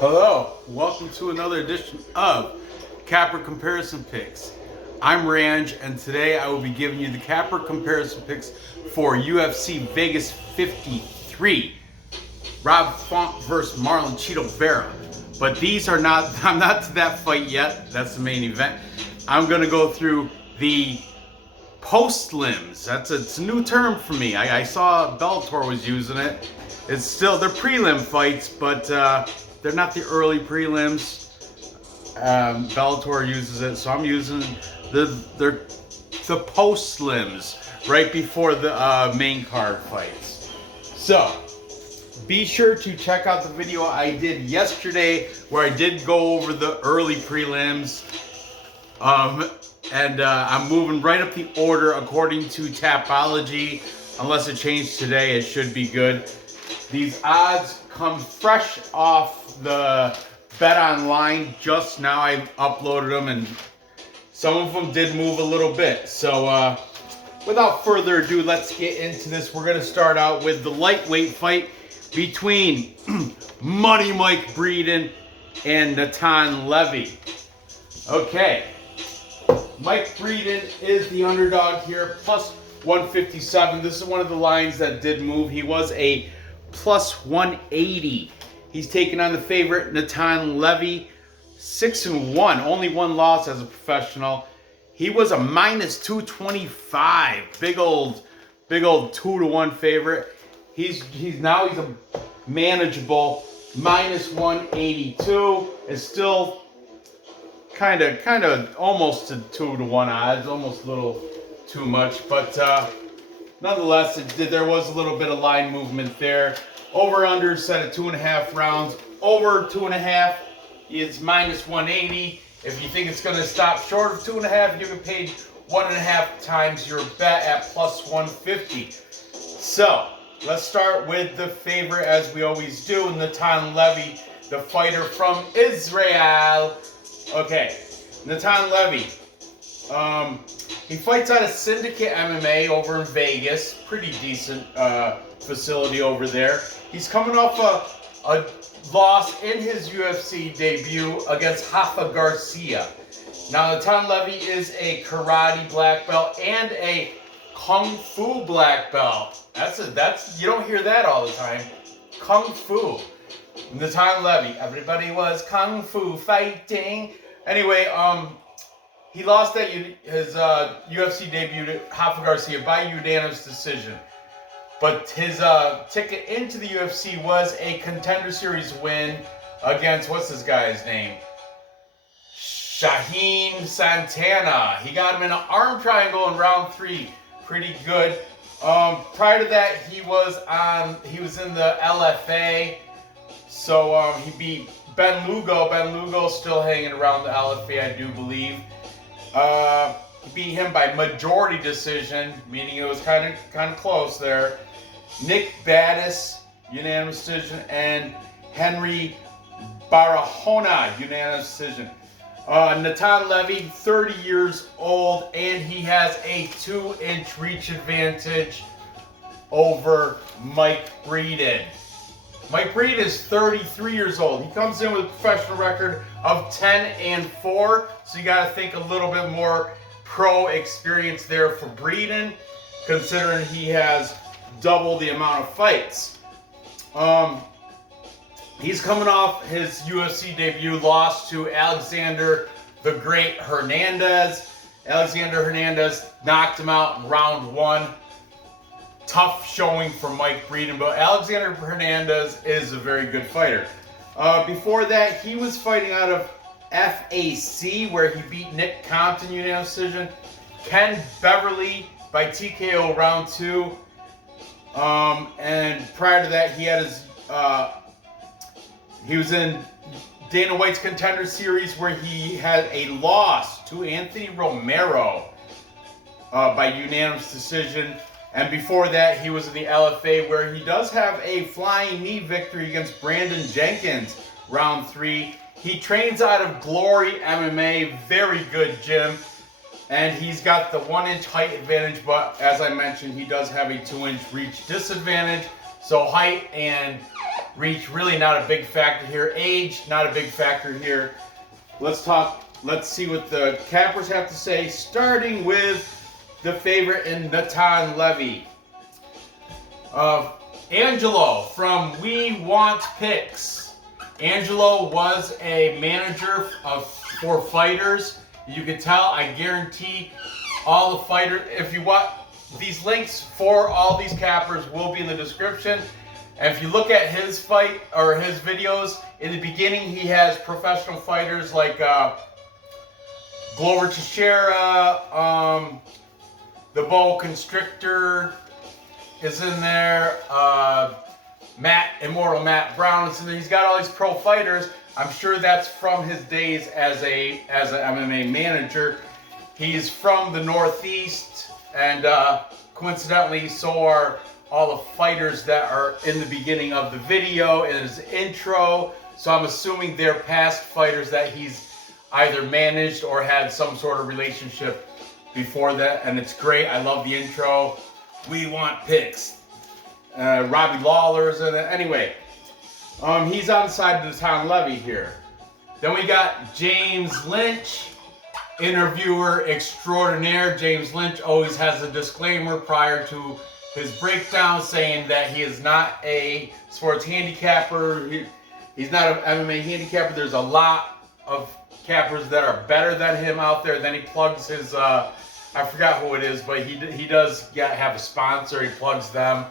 Hello, welcome to another edition of Capper Comparison Picks. I'm Ranj, and today I will be giving you the Capper Comparison Picks for UFC Vegas 53. Rob Font versus Marlon Chito Vera. But these are not, I'm not to that fight yet. That's the main event. I'm going to go through the post-lims. It's a new term for me. I saw Bellator was using it. It's still, they're prelim fights, but they're not the early prelims. Bellator uses it, so I'm using the post-lims right before the main card fights. So, be sure to check out the video I did yesterday where I did go over the early prelims. I'm moving right up the order according to Tapology. Unless it changed today, it should be good. These odds come fresh off the Bet Online. Just now I uploaded them, and some of them did move a little bit. So without further ado, let's get into this. We're going to start out with the lightweight fight between Money Mike Breeden and Natan Levy. Okay, Mike Breeden is the underdog here, plus 157. This is one of the lines that did move. He was a plus 180. He's taking on the favorite Natan Levy, 6-1, only one loss as a professional. He was a minus 225, big old 2-1 favorite. He's a manageable minus 182. It's still kind of almost to 2-1 odds, almost a little too much, but nonetheless, there was a little bit of line movement there. Over under set at 2.5 rounds. Over 2.5 is minus 180. If you think it's going to stop short of 2.5, you can pay 1.5 times your bet at plus 150. So let's start with the favorite, as we always do, Natan Levy, the fighter from Israel. Okay, Natan Levy. He fights out of Syndicate MMA over in Vegas. Pretty decent facility over there. He's coming off a loss in his UFC debut against Rafa Garcia. Now, Natan Levy is a karate black belt and a kung fu black belt. That's you don't hear that all the time. Kung fu. Natan Levy. Everybody was kung fu fighting. Anyway, he lost his UFC debut to Rafa Garcia by unanimous decision. But his ticket into the UFC was a Contender Series win against, what's this guy's name? Shaheen Santana. He got him in an arm triangle in round 3. Pretty good. Prior to that, he was in the LFA. So he beat Ben Lugo. Ben Lugo's still hanging around the LFA, I do believe. He beat him by majority decision, meaning it was kind of close there. Nick Battis, unanimous decision, and Henry Barahona, unanimous decision. Natan Levy, 30 years old, and he has a 2-inch reach advantage over Mike Breeden. Mike Breeden is 33 years old. He comes in with a professional record of 10-4, so you got to think a little bit more pro experience there for Breeden, considering he has double the amount of fights. He's coming off his UFC debut loss to Alexander the Great Hernandez. Alexander Hernandez knocked him out in round 1. Tough showing for Mike Breeden, but Alexander Hernandez is a very good fighter. Before that, he was fighting out of FAC, where he beat Nick Compton unanimous decision. Ken Beverly by TKO round 2. And prior to that, he was in Dana White's Contender Series, where he had a loss to Anthony Romero by unanimous decision. And before that, he was in the LFA, where he does have a flying knee victory against Brandon Jenkins, round 3. He trains out of Glory MMA, very good gym. And he's got the 1-inch height advantage, but as I mentioned, he does have a 2-inch reach disadvantage. So height and reach, really not a big factor here. Age, not a big factor here. Let's see what the cappers have to say, starting with the favorite in Natan Levy. Angelo from We Want Picks. Angelo was a manager for fighters. You can tell, I guarantee all the fighters, if you want, these links for all these cappers will be in the description. And if you look at his fight or his videos, in the beginning he has professional fighters like Glover Teixeira, the Bow Constrictor is in there, Immortal Matt Brown is in there. He's got all these pro fighters. I'm sure that's from his days as an MMA manager. He's from the Northeast, and coincidentally, so are all the fighters that are in the beginning of the video in his intro. So I'm assuming they're past fighters that he's either managed or had some sort of relationship before that, and it's great. I love the intro. We Want Picks. Robbie Lawler's in it. Anyway, he's on the side of Natan Levy here. Then we got James Lynch, interviewer extraordinaire. James Lynch always has a disclaimer prior to his breakdown saying that he is not a sports handicapper. He's not an MMA handicapper. There's a lot of cappers that are better than him out there. Then he plugs his, I forgot who it is, but he does have a sponsor. He plugs them.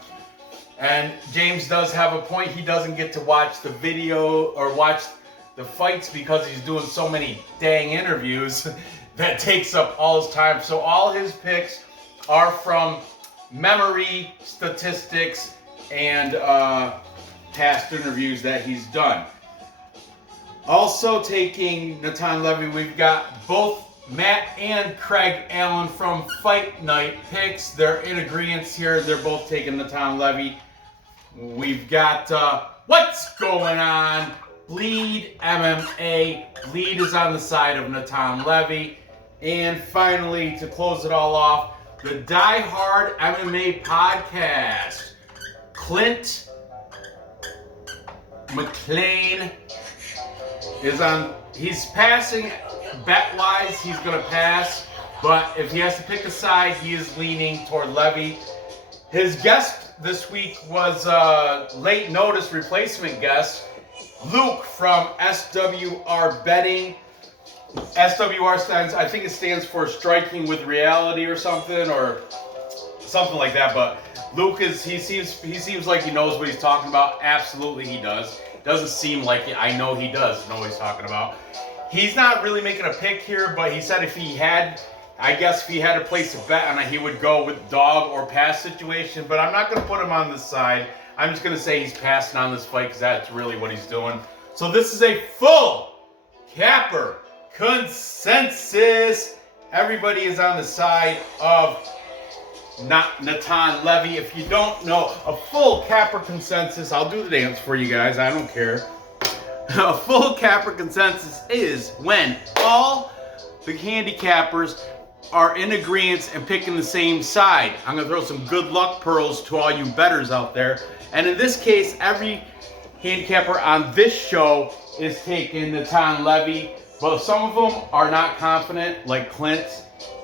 And James does have a point. He doesn't get to watch the video or watch the fights because he's doing so many dang interviews that takes up all his time. So all his picks are from memory, statistics, and past interviews that he's done. Also taking Natan Levy, we've got both Matt and Craig Allen from Fight Night Picks. They're in agreement here. They're both taking Natan Levy. We've got What's Going On? Bleed MMA. Bleed is on the side of Natan Levy. And finally, to close it all off, the Die Hard MMA podcast. Clint McLean is on. He's passing bet-wise. He's going to pass. But if he has to pick a side, he is leaning toward Levy. His guest this week was late notice replacement guest, Luke from SWR Betting. SWR stands, I think it stands for Striking with Reality or something like that. But Luke he seems like he knows what he's talking about. Absolutely he does. Doesn't seem like it. I know he does know what he's talking about. He's not really making a pick here, but he said if he had to place a bet on it, he would go with dog or pass situation. But I'm not going to put him on this side. I'm just going to say he's passing on this fight because that's really what he's doing. So this is a full capper consensus. Everybody is on the side of Natan Levy. If you don't know, a full capper consensus, I'll do the dance for you guys. I don't care. A full capper consensus is when all the handicappers are in agreement and picking the same side. I'm going to throw some good luck pearls to all you bettors out there. And in this case, every handicapper on this show is taking Natan Levy. But some of them are not confident, like Clint.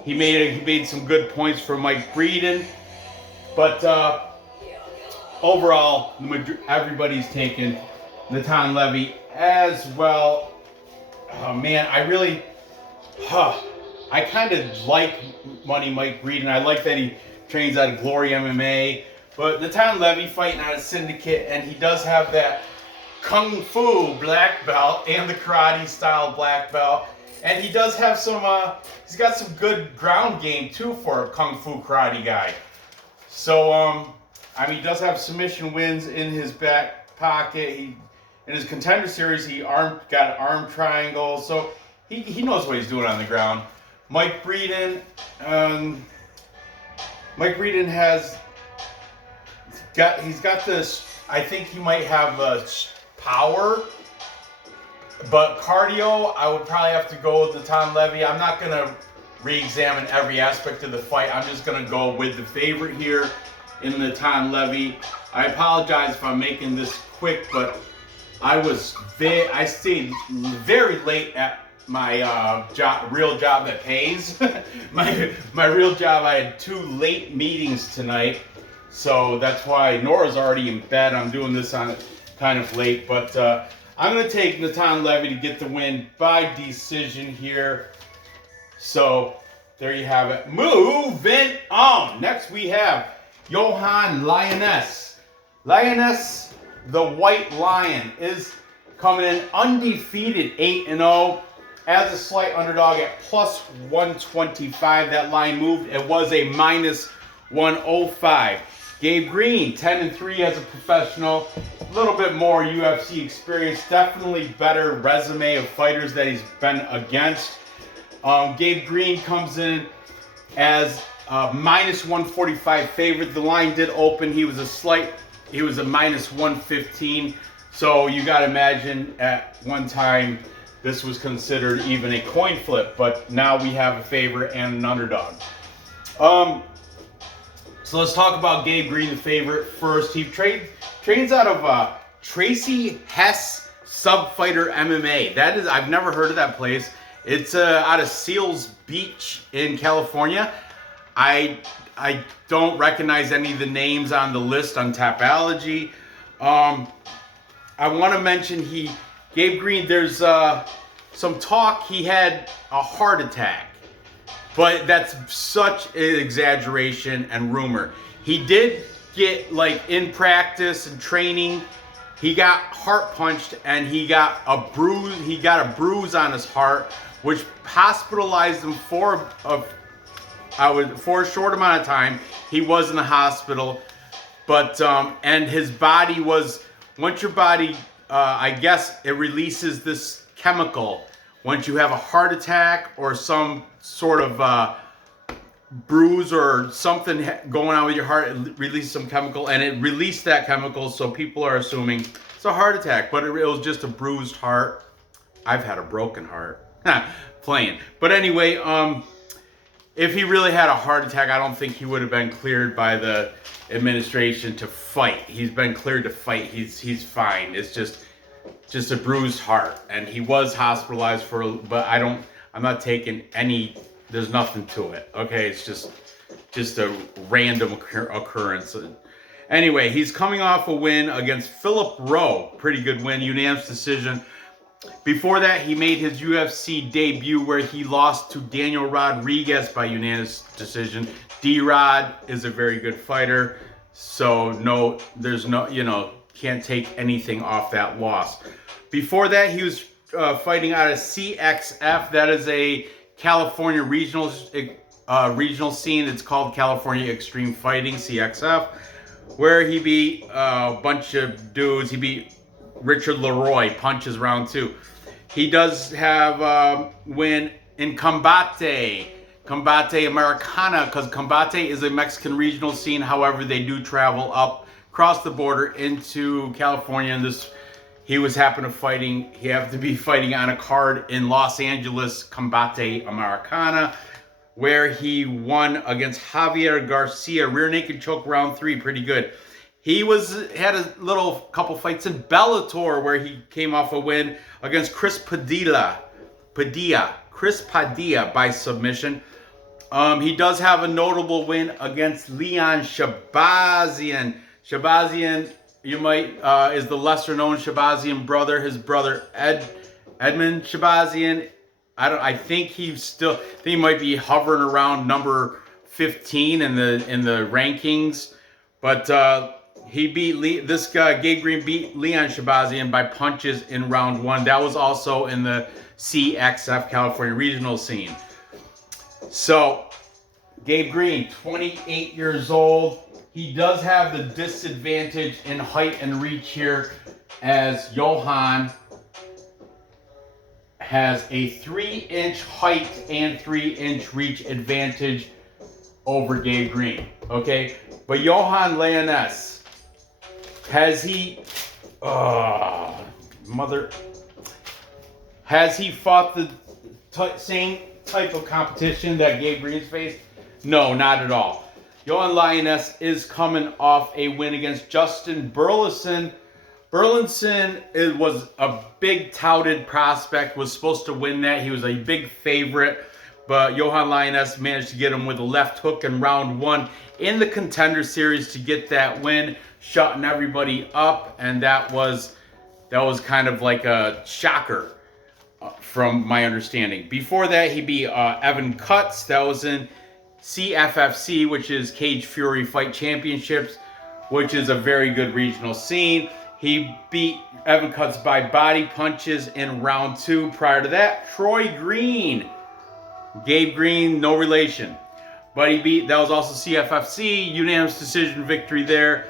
He made some good points for Mike Breeden. But overall, everybody's taking Natan Levy as well. Oh man, I kind of like Money Mike Breeden. I like that he trains out of Glory MMA. But Natan Levy fighting out of Syndicate, and he does have that Kung Fu black belt and the karate style black belt. And he does have he's got some good ground game too for a Kung Fu karate guy. So, he does have submission wins in his back pocket. In his contender series, he got an arm triangle. So he knows what he's doing on the ground. Mike Breeden he's got this, I think he might have power, but cardio, I would probably have to go with Natan Levy. I'm not going to re-examine every aspect of the fight. I'm just going to go with the favorite here in Natan Levy. I apologize if I'm making this quick, but I stayed very late at my real job that pays. my real job, I had 2 late meetings tonight, so that's why Nora's already in bed. I'm doing this on kind of late, but I'm going to take Natan Levy to get the win by decision here. So there you have it. Moving on. Next we have Yohan Lainesse. Lainesse, the White Lion, is coming in undefeated 8-0 as a slight underdog at plus 125. That line moved. It was a minus 105. Gabe Green, 10-3 as a professional. A little bit more UFC experience. Definitely better resume of fighters that he's been against. Gabe Green comes in as minus 145 favorite. The line did open. He was a minus 115. So you got to imagine at one time this was considered even a coin flip, but now we have a favorite and an underdog. So let's talk about Gabe Green, the favorite first. He trains out of Tracy Hess Subfighter MMA. That is, I've never heard of that place. It's out of Seals Beach in California. I don't recognize any of the names on the list on Tapology. I want to mention Gabe Green, there's some talk he had a heart attack. But that's such an exaggeration and rumor. He did get, like, in practice and training, he got heart punched and he got a bruise on his heart, which hospitalized him for a short amount of time. He was in the hospital, but and his body was, once your body, I guess it releases this chemical once you have a heart attack or some sort of bruise or something going on with your heart, it releases some chemical, and it released that chemical, so people are assuming it's a heart attack, but it was just a bruised heart. I've had a broken heart. Playing. But anyway, if he really had a heart attack, I don't think he would have been cleared by the administration to fight. He's been cleared to fight. He's fine. It's just a bruised heart, and he was hospitalized but I'm not taking any, there's nothing to it. Okay, it's just a random occurrence. Anyway, he's coming off a win against Philip Rowe. Pretty good win, unanimous decision. Before that, he made his UFC debut where he lost to Daniel Rodriguez by unanimous decision. D-Rod is a very good fighter, so can't take anything off that loss. Before that, he was fighting out of CXF. That is a California regional scene. It's called California Extreme Fighting, CXF, where he beat a bunch of dudes. He beat Richard Leroy, punches round 2. He does have a win in Combate Americana, because Combate is a Mexican regional scene. However, they do travel up across the border into California, and he happened to be fighting on a card in Los Angeles, Combate Americana, where he won against Javier Garcia, rear naked choke round 3, pretty good. He had a couple fights in Bellator where he came off a win against Chris Padilla by submission. He does have a notable win against Leon Shabazian. Shabazian, is the lesser known Shabazian brother. His brother Edmund Shabazian, I think he might be hovering around number 15 in the rankings, but this guy Gabe Green beat Leon Shabazian by punches in round 1. That was also in the CXF California regional scene. So Gabe Green, 28 years old. He does have the disadvantage in height and reach here, as Yohan has a 3-inch height and 3-inch reach advantage over Gabe Green. Okay, but Yohan Lainesse, has he fought the same type of competition that Gabe Green's faced? No, not at all. Yohan Lainesse is coming off a win against Justin Burleson. Burleson was a big touted prospect, was supposed to win that. He was a big favorite, but Yohan Lainesse managed to get him with a left hook in round 1 in the Contender Series to get that win, shutting everybody up, and that was kind of like a shocker from my understanding. Before that, he beat Evan Cutts. That was in CFFC, which is Cage Fury Fight Championships, which is a very good regional scene. He beat Evan Cutts by body punches in round 2. Prior to that, Troy Green. Gabe Green, no relation. But that was also CFFC, unanimous decision victory there.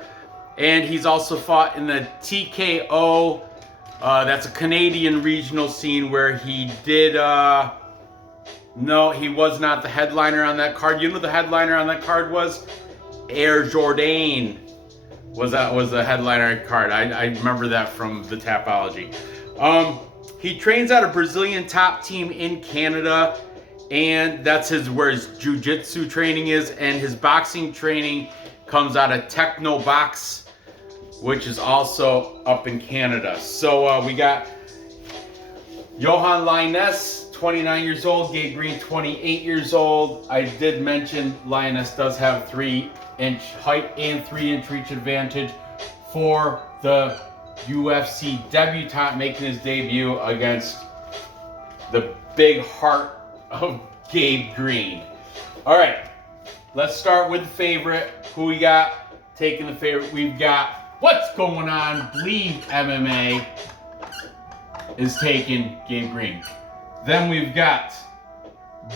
And he's also fought in the TKO, that's a Canadian regional scene where he did, no, he was not the headliner on that card. You know who the headliner on that card was? Air Jordan was the headliner card. I remember that from the Tapology. He trains at a Brazilian top team in Canada, and that's where his jiu-jitsu training is, and his boxing training comes out of Techno Box, which is also up in Canada. So we got Yohan Lainesse, 29 years old, Gabe Green, 28 years old. I did mention Lainesse does have 3-inch height and 3-inch reach advantage for the UFC debutant, making his debut against the big heart of Gabe Green. All right, let's start with the favorite. Who we got taking the favorite? We've got What's Going On? Bleed MMA is taking Gabe Green. Then we've got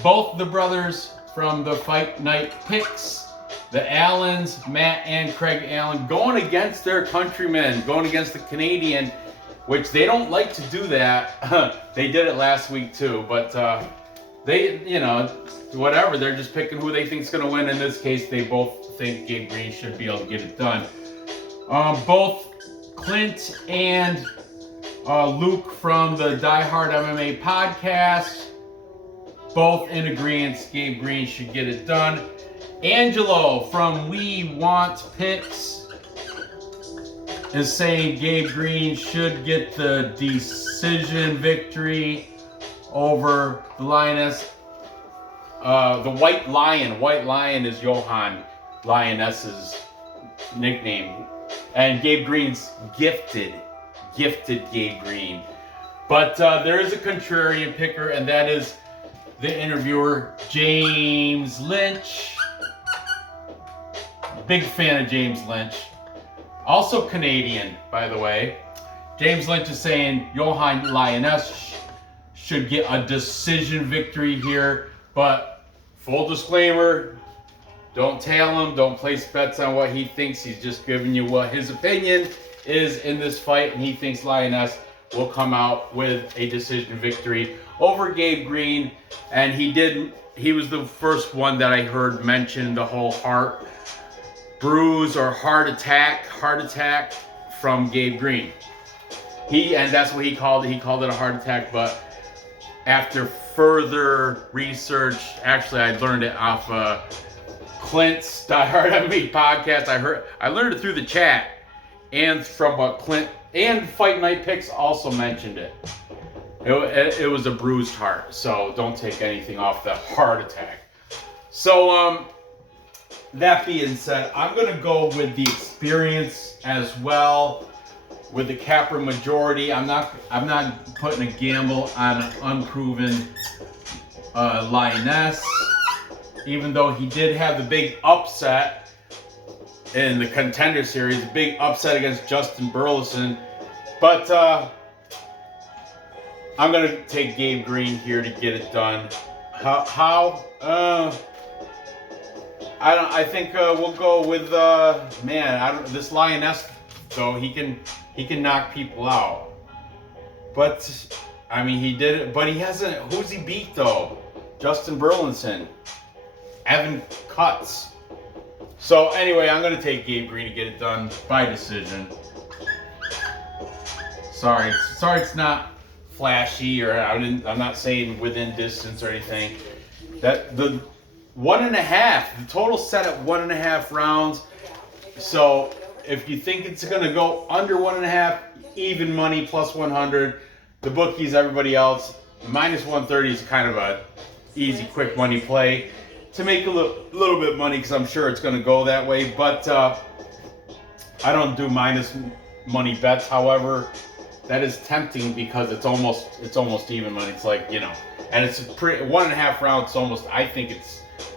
both the brothers from the Fight Night Picks, the Allens, Matt and Craig Allen, going against their countrymen, going against the Canadian, which they don't like to do that. They did it last week too, but they, whatever, they're just picking who they think is going to win. In this case, they both think Gabe Green should be able to get it done. Both Clint and Luke from the Die Hard MMA podcast, both in agreement, Gabe Green should get it done. Angelo from We Want Picks is saying Gabe Green should get the decision victory over the Lainesse. The White Lion. White Lion is Yohan Lainesse's nickname. And Gabe Green's gifted Gabe Green. But there is a contrarian picker, and that is the interviewer, James Lynch. Big fan of James Lynch. Also Canadian, by the way. James Lynch is saying Yohan Lainesse should get a decision victory here. But full disclaimer, don't tail him. Don't place bets on what he thinks. He's just giving you what his opinion is in this fight. And he thinks Lainesse will come out with a decision victory over Gabe Green. And he was the first one that I heard mention the whole heart bruise or heart attack from Gabe Green. And that's what he called it. He called it a heart attack, but after further research, actually I learned it off Clint's Die Hard MMA podcast. I learned it through the chat and from what Clint and Fight Night Picks also mentioned it. It was a bruised heart, so don't take anything off the heart attack. So that being said, I'm going to go with the experience as well with the Capra majority. I'm not putting a gamble on an unproven Lainesse, even though he did have the big upset in the Contender Series, the big upset against Justin Burleson. But I'm going to take Gabe Green here to get it done. How? I think we'll go with this Lainesse though. He can knock people out. But I mean, he did it. But he hasn't. Who's he beat though? Justin Burleson, Evan Cutts. So anyway, I'm gonna take Gabe Green to get it done by decision. Sorry, it's not flashy, or I'm not saying within distance or anything. That the 1.5. The total set at 1.5 rounds. So if you think it's going to go under 1.5, even money plus 100. The bookies, everybody else, minus 130 is kind of a easy, quick money play to make a little bit of money because I'm sure it's going to go that way. But I don't do minus money bets. However, that is tempting because it's almost even money. It's like, you know, and it's a pretty 1.5 rounds. Almost, I think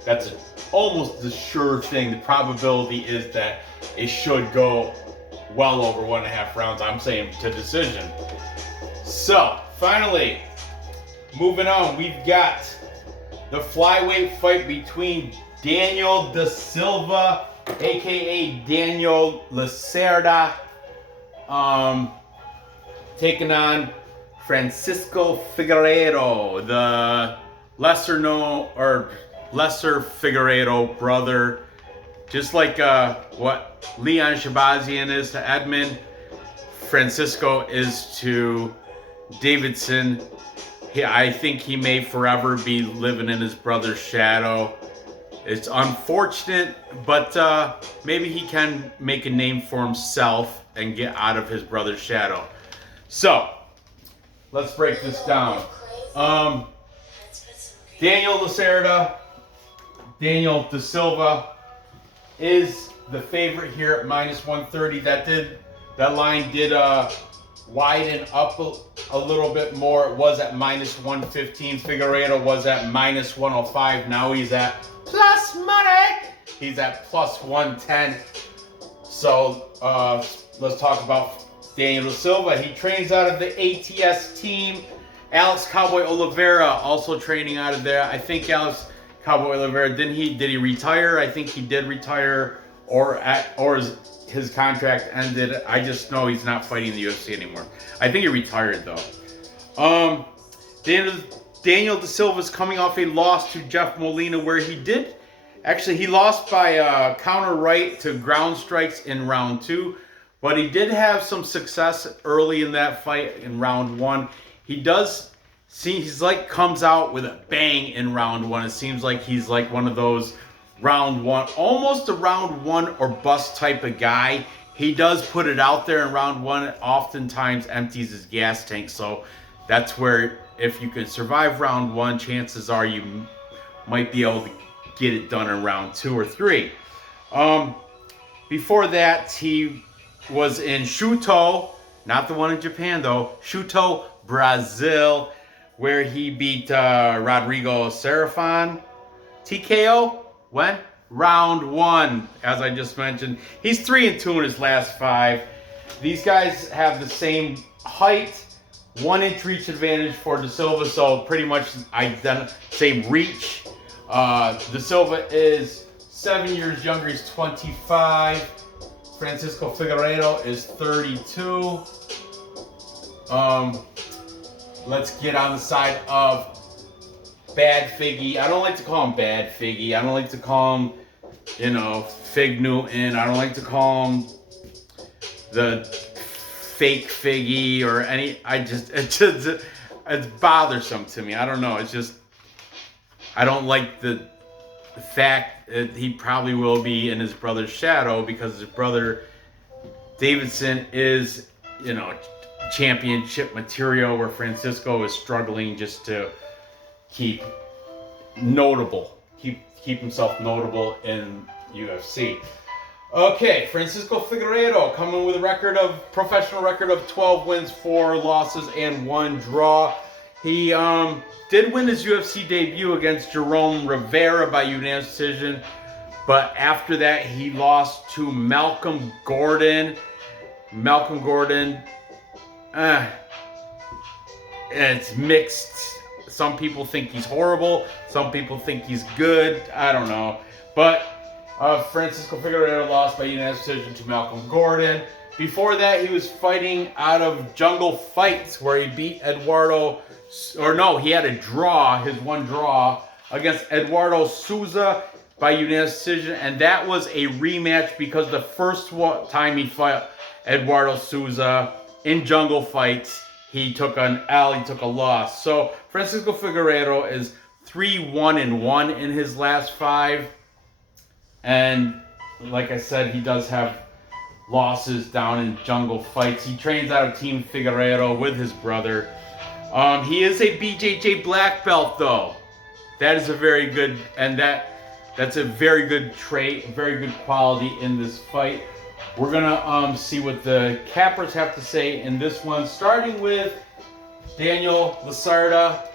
that's almost the sure thing. The probability is that it should go well over 1.5 rounds. I'm saying to decision. So finally, moving on, we've got the flyweight fight between Daniel DeSilva, aka Daniel Lasarda, taking on Francisco Figueiredo, the lesser Figueiredo brother, just like what Leon Shabazian is to Edmund, Francisco is to Davidson. I think he may forever be living in his brother's shadow. It's unfortunate, but maybe he can make a name for himself and get out of his brother's shadow. So, let's break this down. Daniel Lasarda, Daniel DeSilva is the favorite here at minus 130. That line did widen up a little bit more. It was at minus 115. Figueiredo was at minus 105. Now he's at plus money. He's at plus 110. So let's talk about Daniel DeSilva. He trains out of the ATS team. Alex Cowboy Oliveira also training out of there. I think Alex Cowboy Oliveira, did he retire? I think he did retire, or his contract ended. I just know he's not fighting in the UFC anymore. I think he retired though. Daniel DeSilva is coming off a loss to Jeff Molina, where he lost by counter right to ground strikes in round 2, but he did have some success early in that fight in round 1. He's like comes out with a bang in round 1. It seems like he's like one of those round 1, almost a round 1 or bust type of guy. He does put it out there in round 1, oftentimes empties his gas tank. So that's where, if you can survive round 1, chances are you might be able to get it done in round 2 or 3. Before that, he was in Shuto, not the one in Japan though, Shuto, Brazil, where he beat Rodrigo Serafin TKO. When? Round 1, as I just mentioned. He's 3-2 in his last 5. These guys have the same height, 1-inch reach advantage for DeSilva, so pretty much same reach. DeSilva is 7 years younger, he's 25. Francisco Figueiredo is 32. Let's get on the side of Bad Figgy. I don't like to call him Bad Figgy. I don't like to call him, Fig Newton. I don't like to call him the fake Figgy or any. It's bothersome to me. I don't know. It's just, I don't like the fact that he probably will be in his brother's shadow, because his brother Davidson is, championship material, where Francisco is struggling just to keep himself notable in UFC. Okay, Francisco Figueiredo coming with a professional record of 12 wins, 4 losses, and 1 draw. He did win his UFC debut against Jerome Rivera by unanimous decision, but after that he lost to Malcolm Gordon. It's mixed. Some people think he's horrible. Some people think he's good. I don't know. But Francisco Figueiredo lost by unanimous decision to Malcolm Gordon. Before that, he was fighting out of Jungle Fights, where he beat he had a draw, his 1 draw, against Eduardo Souza by unanimous decision. And that was a rematch, because the first time he fought Eduardo Souza in Jungle Fights, he took an L, he took a loss. So Francisco Figueiredo is 3-1-1 in his last 5. And like I said, he does have losses down in jungle fights. He trains out of Team Figueiredo with his brother. He is a BJJ black belt, though. That is a very good, and that's a very good trait, very good quality in this fight. We're gonna see what the cappers have to say in this one, starting with Daniel Lasarda.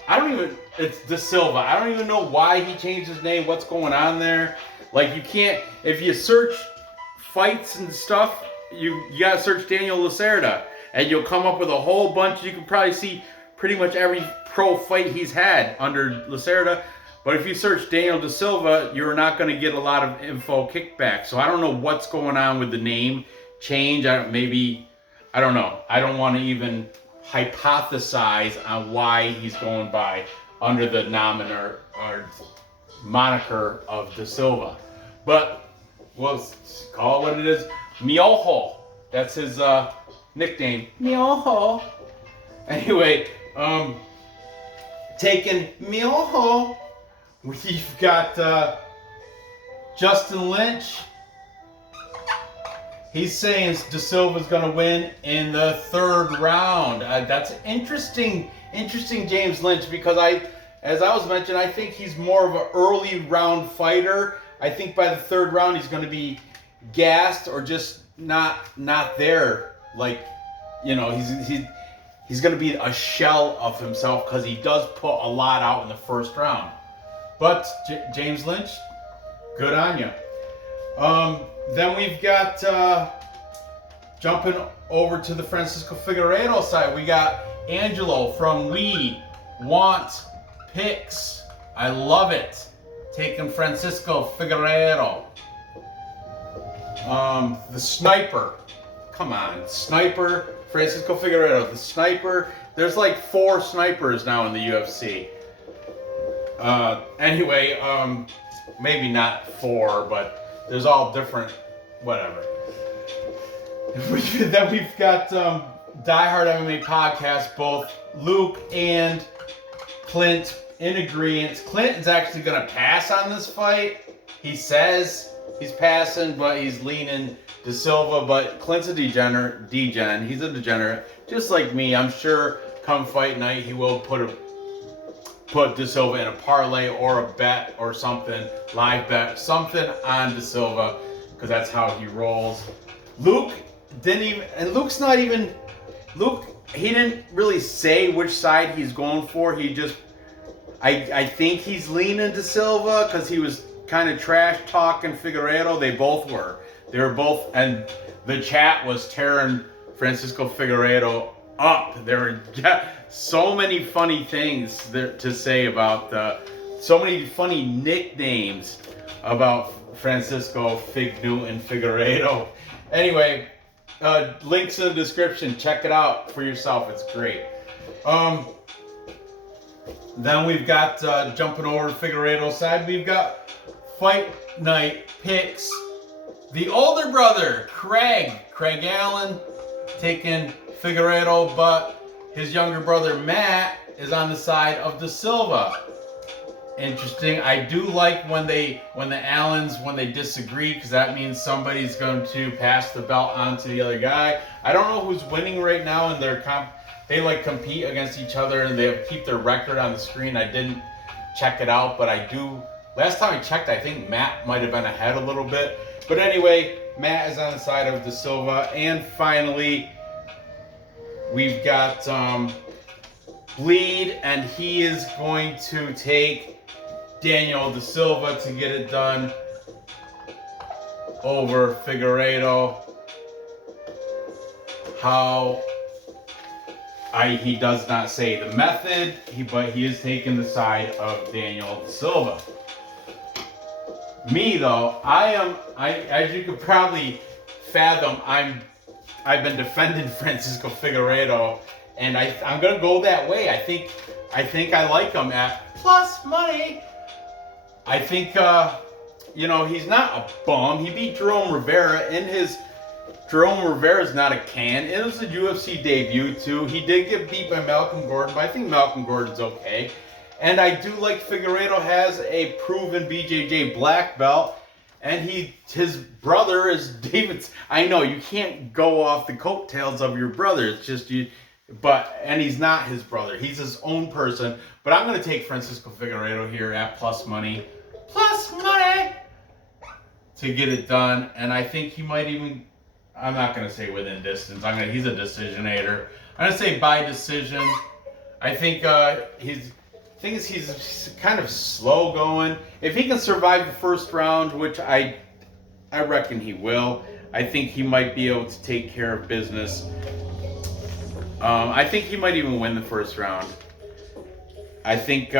It's DeSilva. I don't even know why he changed his name, what's going on there. Like, you can't, if you search fights and stuff, you gotta search Daniel Lasarda, and you'll come up with a whole bunch. You can probably see pretty much every pro fight he's had under Lasarda. But if you search Daniel DeSilva, you're not going to get a lot of info kickback. So I don't know what's going on with the name change. I don't know. I don't want to even hypothesize on why he's going by under the nomenclature or moniker of DeSilva. But we'll call it what it is. Miojo. That's his nickname. Miojo. Anyway, taking Miojo. We've got Justin Lynch. He's saying DeSilva's going to win in the 3rd round. That's interesting, James Lynch, because as I was mentioning, I think he's more of an early round fighter. I think by the 3rd round he's going to be gassed or just not there. Like, you know, he's going to be a shell of himself because he does put a lot out in the 1st round. But James Lynch, good on you. Then we've got, jumping over to the Francisco Figueiredo side, we got Angelo from We Want Picks. I love it. Taking Francisco Figueiredo. The Sniper. Come on, Sniper. Francisco Figueiredo, the Sniper. There's like 4 snipers now in the UFC. Anyway, maybe not 4, but there's all different, whatever. Then we've got Die Hard MMA podcast, both Luke and Clint in agreement. Clint is actually going to pass on this fight. He says he's passing, but he's leaning DeSilva. But Clint's a degen. He's a degenerate, just like me. I'm sure come fight night he will put DeSilva in a parlay or a bet or something, live bet, something on DeSilva, because that's how he rolls. Luke didn't even, and Luke's not even, he didn't really say which side he's going for. He just, I think he's leaning DeSilva because he was kind of trash talking Figueiredo. They were both, and the chat was tearing Francisco Figueiredo up. There were so many funny things to say about so many funny nicknames about Francisco Fig Newton Figueiredo. Anyway, links in the description. Check it out for yourself. It's great. Then we've got, jumping over to Figueiredo's side, we've got Fight Night Picks. The older brother, Craig Allen, taking Figueiredo, but his younger brother, Matt, is on the side of DeSilva. Interesting. I do like when the Allens, when they disagree, because that means somebody's going to pass the belt on to the other guy. I don't know who's winning right now in their they like compete against each other and they keep their record on the screen. I didn't check it out, but I do. Last time I checked, I think Matt might have been ahead a little bit. But anyway, Matt is on the side of DeSilva. And finally, we've got Bleed, and he is going to take Daniel DeSilva to get it done over Figueiredo. He does not say the method, but he is taking the side of Daniel DeSilva. Me though, as you could probably fathom, I've been defending Francisco Figueiredo, and I'm gonna go that way. I think I like him at plus money. I think he's not a bum. He beat Jerome Rivera in his. Jerome Rivera's not a can. It was a UFC debut too. He did get beat by Malcolm Gordon, but I think Malcolm Gordon's okay. And I do like Figueiredo has a proven BJJ black belt. And his brother is David's. I know you can't go off the coattails of your brother. It's just you. And he's not his brother. He's his own person. But I'm going to take Francisco Figueiredo here at plus money. Plus money! To get it done. And I think he might even, I'm not going to say within distance. He's a decisionator. I'm going to say by decision. I think he's kind of slow going. If he can survive the first round, which I reckon he will, I think he might be able to take care of business. I think he might even win the first round. I think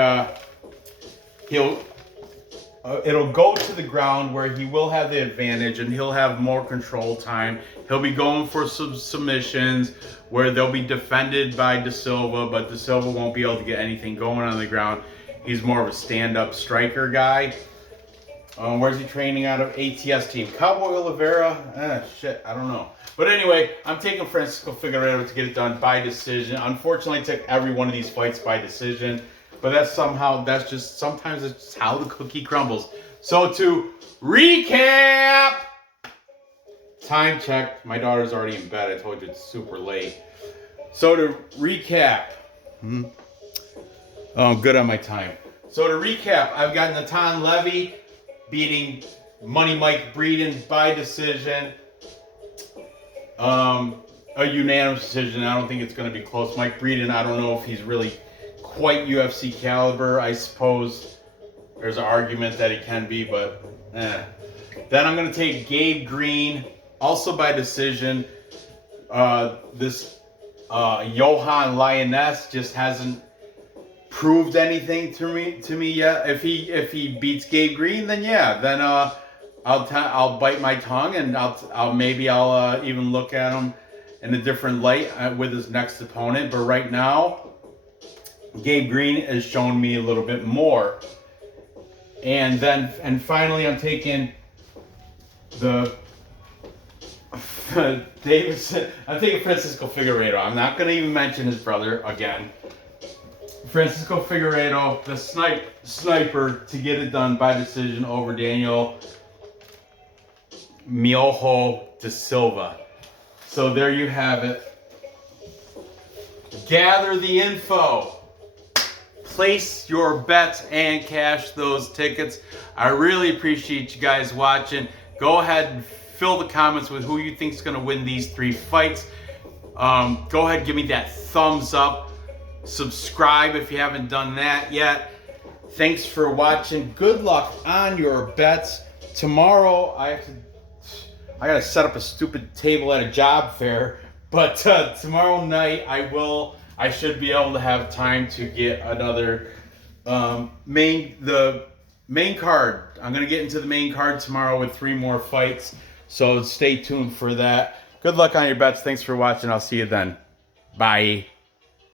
it'll go to the ground where he will have the advantage and he'll have more control time. He'll be going for some submissions where they'll be defended by DeSilva, but DeSilva won't be able to get anything going on the ground. He's more of a stand-up striker guy. Where's he training out of? ATS team. Cowboy Oliveira? I don't know. But anyway, I'm taking Francisco Figueiredo to get it done by decision. Unfortunately, I took every one of these fights by decision. But sometimes it's just how the cookie crumbles. So to recap, time check. My daughter's already in bed. I told you it's super late. So to recap, oh, I'm good on my time. So to recap, I've got Natan Levy beating Money Mike Breeden by decision. A unanimous decision. I don't think it's going to be close. Mike Breeden, I don't know if he's really quite UFC caliber. I suppose there's an argument that he can be, but Then I'm going to take Gabe Green, also by decision. This Yohan Lainesse just hasn't proved anything to me yet. If he beats Gabe Green, then yeah, then I'll bite my tongue and I'll even look at him in a different light with his next opponent. But right now, Gabe Green has shown me a little bit more. And finally, I'm taking I'm taking Francisco Figueiredo. I'm not going to even mention his brother again. Francisco Figueiredo, the sniper, to get it done by decision over Daniel Miojo DeSilva. So there you have it. Gather the info. Place your bets and cash those tickets. I really appreciate you guys watching. Go ahead and fill the comments with who you think is going to win these 3 fights. Go ahead and give me that thumbs up. Subscribe if you haven't done that yet. Thanks for watching. Good luck on your bets. Tomorrow I gotta set up a stupid table at a job fair. But tomorrow night I should be able to have time to get another the main card. I'm gonna get into the main card tomorrow with 3 more fights. So stay tuned for that. Good luck on your bets. Thanks for watching. I'll see you then. Bye.